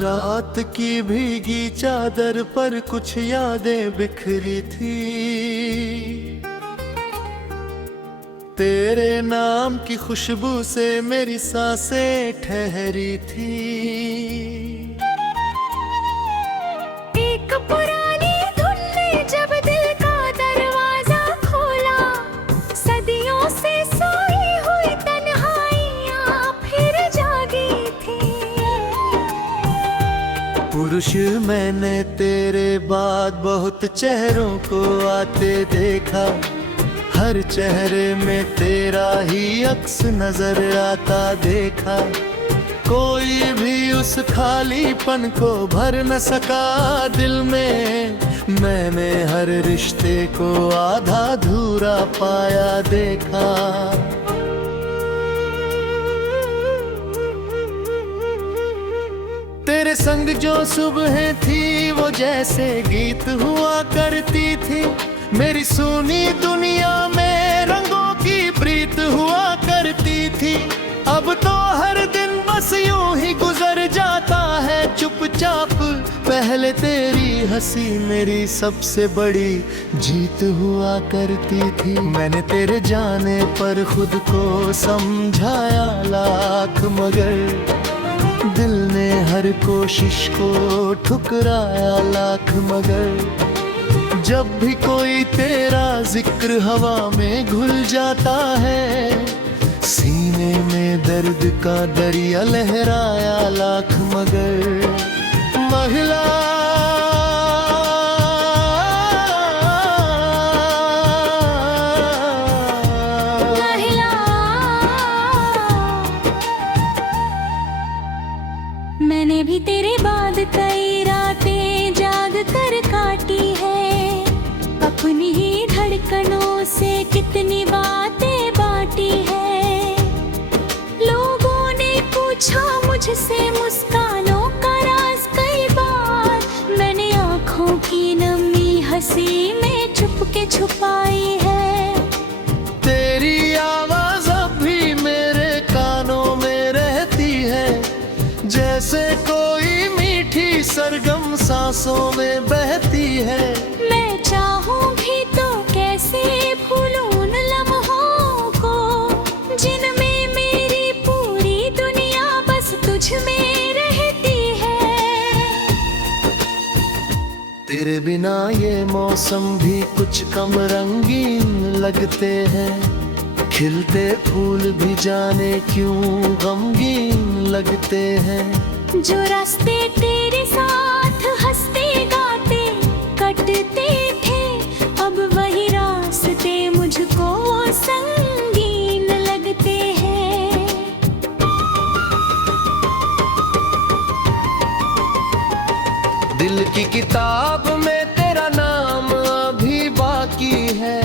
रात की भीगी चादर पर कुछ यादें बिखरी थी। तेरे नाम की खुशबू से मेरी सांसें ठहरी थी। एक पुरानी धुन ने जब दिल का दरवाजा खोला, सदियों से सोई हुई तन्हाइयाँ फिर जागी थी। पुरुष मैंने तेरे बाद बहुत चेहरों को आते देखा, हर चेहरे में तेरा ही अक्स नजर आता देखा। कोई भी उस खालीपन को भर न सका दिल में, मैंने हर रिश्ते को आधा अधूरा पाया देखा। तेरे संग जो सुबह थी वो जैसे गीत हुआ करती थी। मेरी सुनी दुनिया में रंगों की प्रीत हुआ करती थी। अब तो हर दिन बस यूं ही गुजर जाता है चुपचाप। पहले तेरी हंसी मेरी सबसे बड़ी जीत हुआ करती थी। मैंने तेरे जाने पर खुद को समझाया लाख, मगर दिल ने हर कोशिश को ठुकराया लाख। मगर जब भी कोई तेरा जिक्र हवा में घुल जाता है, सीने में दर्द का दरिया लहराया लाख। मगर महिला मैंने भी तेरे बाद कई रातें जाग कर काटी है। अपनी ही धड़कनों से कितनी बातें बांटी है। लोगों ने पूछा मुझसे मुस्कानों का राज कई बार, मैंने आँखों की नमी हंसी में चुपके छुपाई है। तेरी आवाज अब भी मेरे कानों में रहती है, जैसे कोई मीठी सरगम सांसों में बहती है। मैं चाहूं भी तो कैसे भूलूं उन लम्हों को, जिनमें मेरी पूरी दुनिया बस तुझ में रहती है। तेरे बिना ये मौसम भी कुछ कम रंगीन लगते हैं। खिलते फूल भी जाने क्यों गमगीन लगते हैं। जो रास्ते तेरे साथ हंसते गाते कटते थे, अब वही रास्ते मुझको संगीन लगते हैं। दिल की किताब में तेरा नाम अभी बाकी है,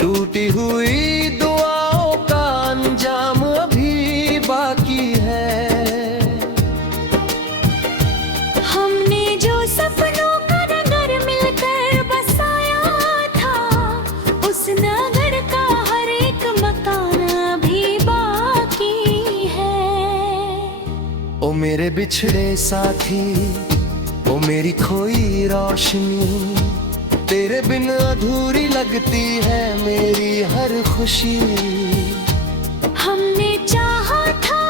टूटी हुई दुआओं का अंजाम अभी बाकी है। हमने जो सपनों का नगर मिलकर बसाया था, उस नगर का हर एक मकान अभी बाकी है। ओ मेरे बिछड़े साथी, ओ मेरी खोई रोशनी, तेरे बिन अधूरी लगती है मेरी हर खुशी। हमने चाहा था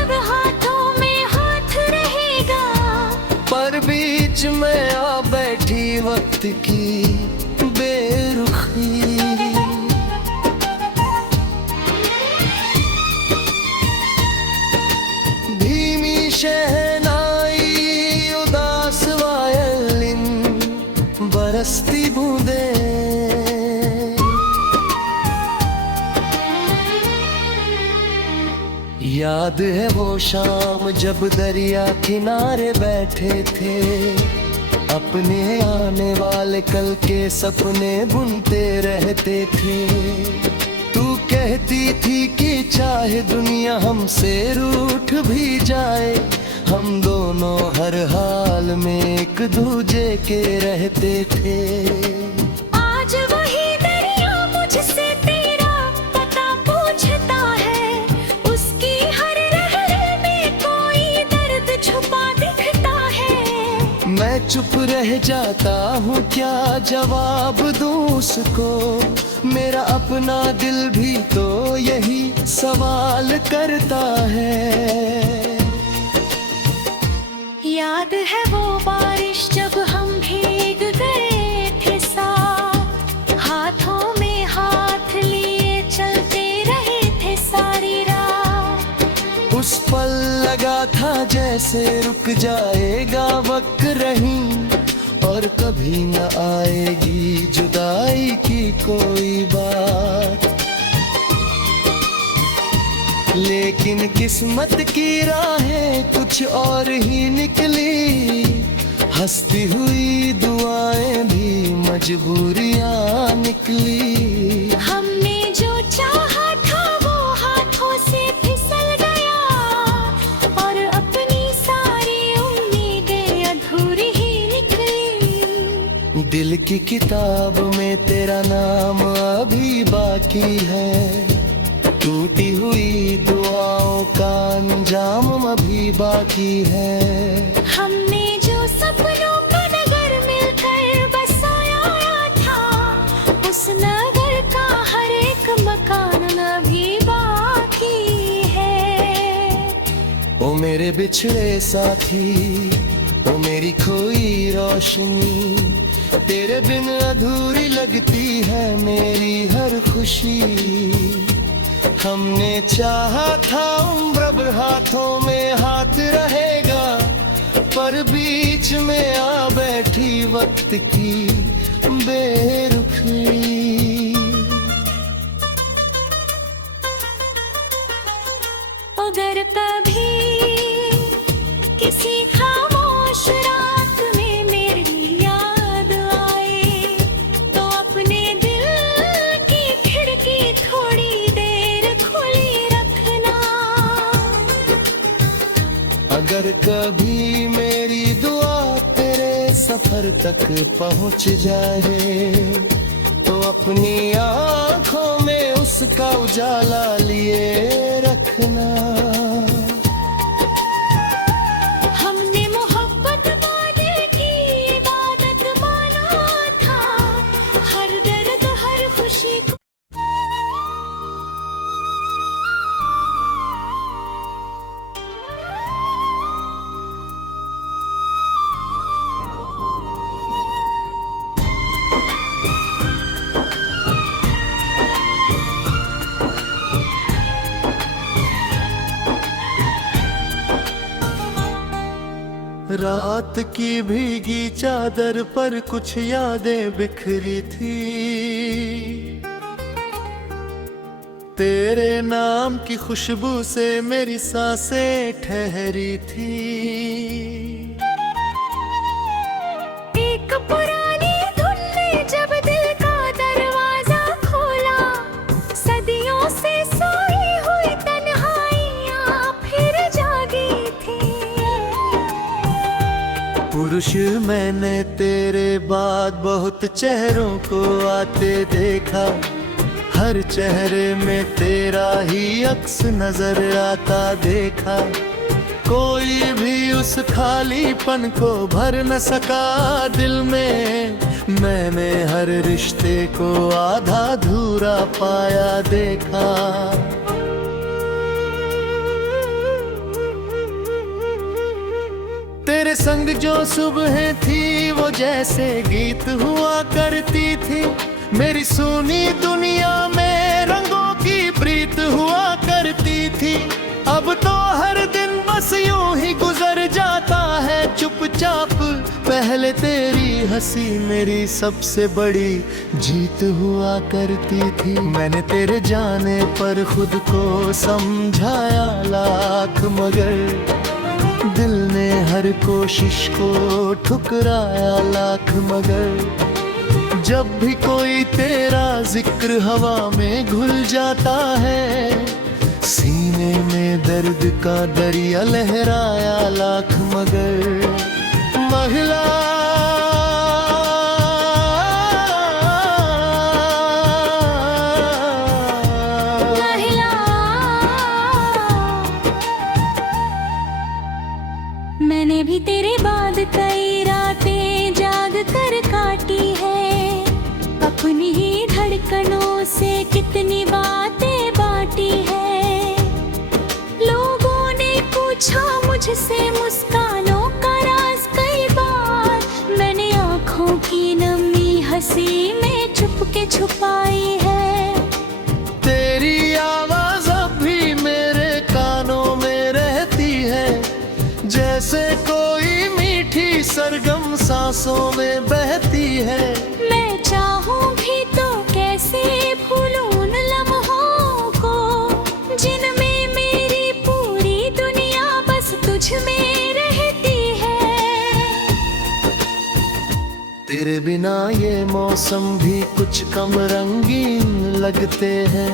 अब हाथों में हाथ रहेगा, पर बीच में आ बैठी वक्त की बेरुखी। धीमी शहनाई उदास वायलिन, बरसती बूंदें, याद है वो शाम जब दरिया किनारे बैठे थे, अपने आने वाले कल के सपने बुनते रहते थे। तू कहती थी कि चाहे दुनिया हमसे रूठ भी जाए, हम दोनों हर हाल में एक दूजे के रहते थे। आज वही दरिया मुझसे तेरा पता पूछता है, उसकी हर लहर में कोई दर्द छुपा दिखता चुप रह जाता हूँ, क्या जवाब दूँ उसको। मेरा अपना दिल भी तो यही सवाल करता है। याद है वो बारिश जब हम भीग गए थे साथ, हाथों में हाथ लिए चलते रहे थे सारी रात। उस पल लगा था जैसे रुक जाएगा वक्त रहीं, और कभी न आएगी जुदाई की कोई बात। लेकिन किस्मत की राहें कुछ और ही निकली, हंसती हुई दुआएं भी मजबूरियां निकली। हमने जो चाहा था वो हाथों से फिसल गया, और अपनी सारी उम्मीदें अधूरी ही निकली। दिल की किताब में तेरा नाम अभी बाकी है, टूटी हुई दुआओं का अंजाम अभी बाकी है। हमने जो सपनों का नगर मिलकर बसाया था, उस नगर का हर एक मकान अभी बाकी है। ओ मेरे बिछड़े साथी, ओ मेरी खोई रोशनी, तेरे बिन अधूरी लगती है मेरी हर खुशी। हमने चाहा था उम्र भर हाथों में हाथ रहेगा, पर बीच में आ बैठी वक्त की बेरुखी। अगर कभी किसी खामोश रात में मेरी याद आए, तो अपने दिल की खिड़की थोड़ी देर खुली रखना। अगर कभी मेरी दुआ तेरे सफर तक पहुंच जाए, तो अपनी आंखों में उसका उजाला लिए रखना। हमने मोहब्बत वादे की इबादत माना था, हर दर्द हर खुशी को। रात की भीगी चादर पर कुछ यादें बिखरी थी, तेरे नाम की खुशबू से मेरी सांसें ठहरी थी। एक पुरानी धुन ने जब दिल का दरवाजा खोला, सदियों से सोई हुई तन्हाइयां फिर जागी थी। पुरुष मैंने तेरे बाद बहुत चेहरों को आते देखा, हर चेहरे में तेरा ही अक्स नजर आता देखा। कोई भी उस खालीपन को भर न सका दिल में, मैंने हर रिश्ते को आधा अधूरा पाया देखा। तेरे संग जो सुबह थी वो जैसे गीत हुआ करती थी, मेरी सुनी दुनिया में रंगों की प्रीत हुआ करती थी। अब तो हर दिन बस यूं ही गुजर जाता है चुपचाप, पहले तेरी हंसी मेरी सबसे बड़ी जीत हुआ करती थी। मैंने तेरे जाने पर खुद को समझाया लाख, मगर दिल ने हर कोशिश को ठुकराया लाख। मगर जब भी कोई तेरा जिक्र हवा में घुल जाता है, सीने में दर्द का दरिया लहराया लाख। मगर महिला मैंने भी तेरे बाद कई रातें कितनी बातें बांटी है। लोगों ने पूछा मुझसे मुस्कानों का राज कई बार, मैंने आँखों की नमी हंसी में चुपके छुपाई है। तेरी आवाज अब भी मेरे कानों में रहती है, जैसे कोई मीठी सरगम सांसों में बहती है। मैं चाहूं भी तो कैसे भूलूं उन लम्हों को, जिनमें मेरी पूरी दुनिया बस तुझ में रहती है। तेरे बिना ये मौसम भी कुछ कम रंगीन लगते हैं,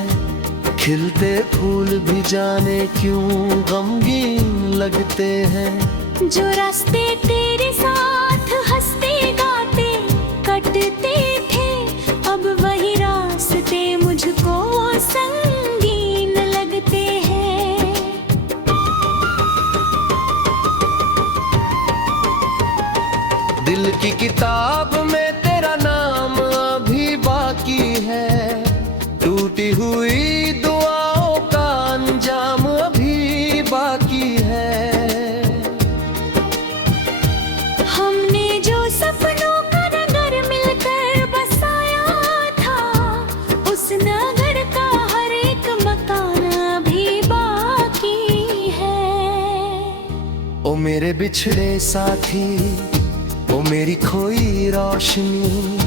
खिलते फूल भी जाने क्यों गमगीन लगते हैं। जो रास्ते तेरे साथ हंसते गाते कटते थे, अब वही रास्ते मुझको संगीन लगते हैं। दिल की किताब में तेरा नाम अभी बाकी है, टूटी हुई दुआओं का अंजाम अभी बाकी है। हमने जो सपनों का नगर मिलकर बसाया था, उस नगर का हर एक मकान अभी बाकी है। ओ मेरे बिछड़े साथी, ओ मेरी खोई रोशनी,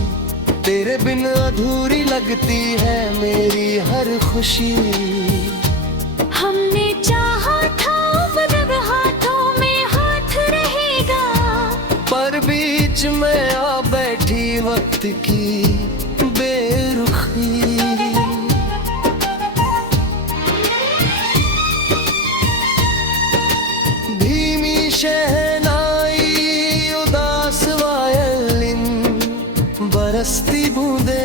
तेरे बिन अधूरी लगती है मेरी हर खुशी। हमने चाहा था अब हाथों में हाथ रहेगा, पर बीच में आ बैठी वक्त की बेरुखी। धीमी शहनाई उदास वायलिन, बरसती बूंदे,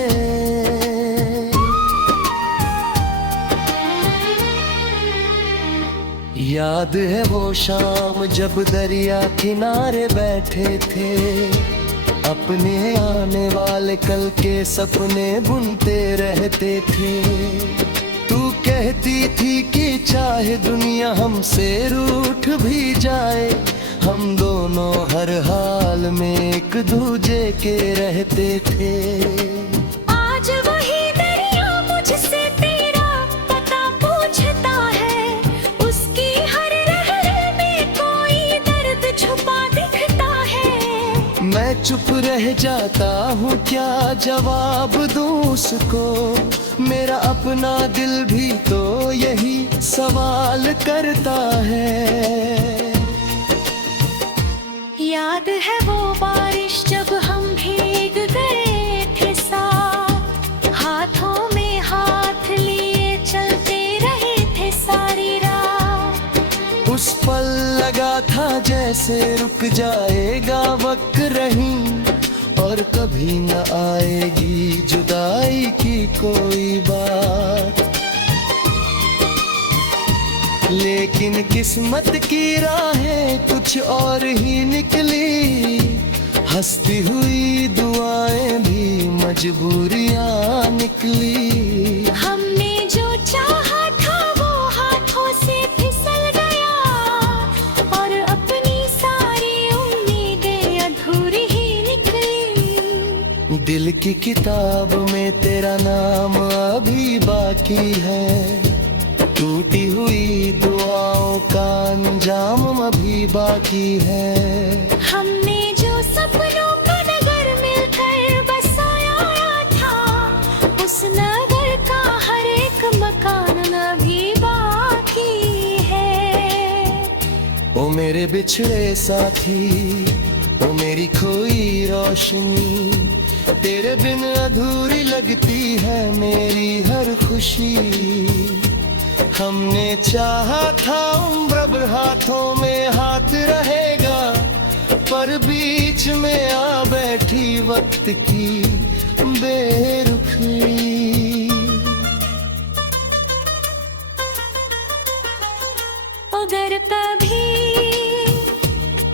याद है वो शाम जब दरिया किनारे बैठे थे, अपने आने वाले कल के सपने बुनते रहते थे। तू कहती थी कि चाहे दुनिया हमसे रूठ भी जाए, हम दोनों हर हाल में एक दूजे के रहते थे। आज वही दरिया मुझसे तेरा पता पूछता है, उसकी हर लहर में कोई दर्द छुपा दिखता है। मैं चुप रह जाता हूँ, क्या जवाब दूँ उसको, मेरा अपना दिल भी तो यही सवाल करता है। याद है वो बारिश जब हम भीग गए थे साथ, हाथों में हाथ लिए चलते रहे थे सारी रात। उस पल लगा था जैसे रुक जाएगा वक्त रहीं, और कभी न आएगी जुदाई की कोई बात। लेकिन किस्मत की राहें कुछ और ही निकली, हंसती हुई दुआएं भी मजबूरियां निकली। हमने जो चाहा था वो हाथों से फिसल गया, और अपनी सारी उम्मीदें अधूरी ही निकली। दिल की किताब में तेरा नाम अभी बाकी है, टूटी हुई दुआओं का अंजाम अभी बाकी है। हमने जो सपनों का नगर मिलकर बसाया था, उस नगर का हर एक मकान अभी बाकी है। ओ मेरे बिछड़े साथी, ओ मेरी खोई रोशनी, तेरे बिन अधूरी लगती है मेरी हर खुशी। हमने चाहा था उम्र अब हाथों में हाथ रहेगा, पर बीच में आ बैठी वक्त की बेरुखी। अगर कभी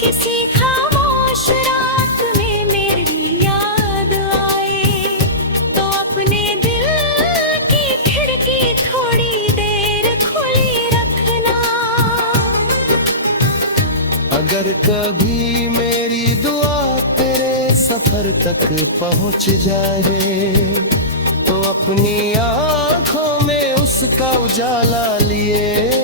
किसी खामोश रात में मेरी याद आए, तो अपने दिल की घर तक पहुंच जाए, तो अपनी आंखों में उसका उजाला लिए